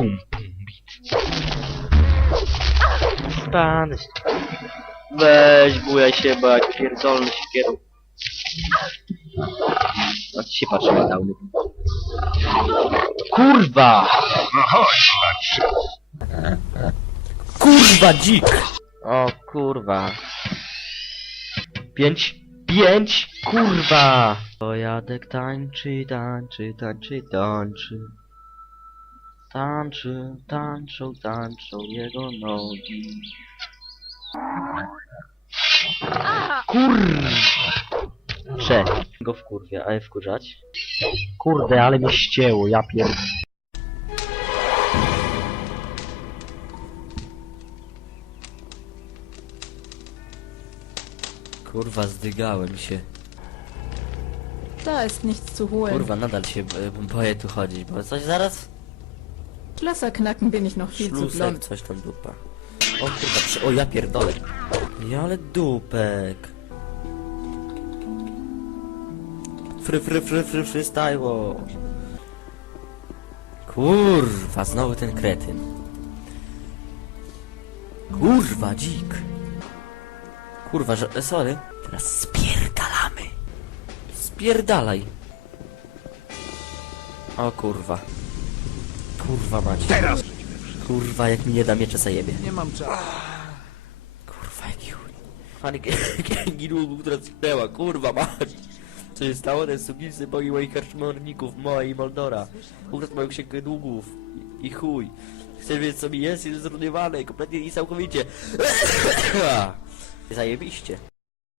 pum, pum, bit. Stany się. Weź, bujaj się, bo jak pierdolny siekierą. A ci się patrzy na downy. Kurwa! No chodź, patrz. Kurwa dzik! O kurwa. Pięć, pięć, kurwa! Pojadek tańczy, tańczy, tańczy, tańczy. Tańczy, tańczą, tańczą jego nogi. Kur... Cze, go wkurwia, ale wkurzać? Kurde, ale mnie ścięło, ja pier... Kurwa, zdygałem się. Da ist nichts zu holen. Kurwa, nadal się e, boję tu chodzić, bo coś zaraz... Schlösser knacken bin ich noch viel zu Szlusek, blond. coś tam dupa. O kurwa, przy... o ja pierdolę. Ja ale dupek. Fry, fry, fry, fry, fry, stajło. Kurwa, znowu ten kretyn. Kurwa, dzik. Kurwa, że... e, sorry. Teraz spierdalamy. Spierdalaj. O kurwa. Kurwa macie. Teraz. Kurwa, jak mi nie da miecza zajebie. Nie mam czasu. Kurwa, jaki chuj. Pani Gidługu, która zginęła, kurwa mać. Co się stało? Te sugisy boi moich karczmorników, Moa i Moldora. Ukradł moją księgę długów. I, I chuj. Chcesz wiedzieć co mi jest? Jest zrujnowany, kompletnie i całkowicie. Zajebiście.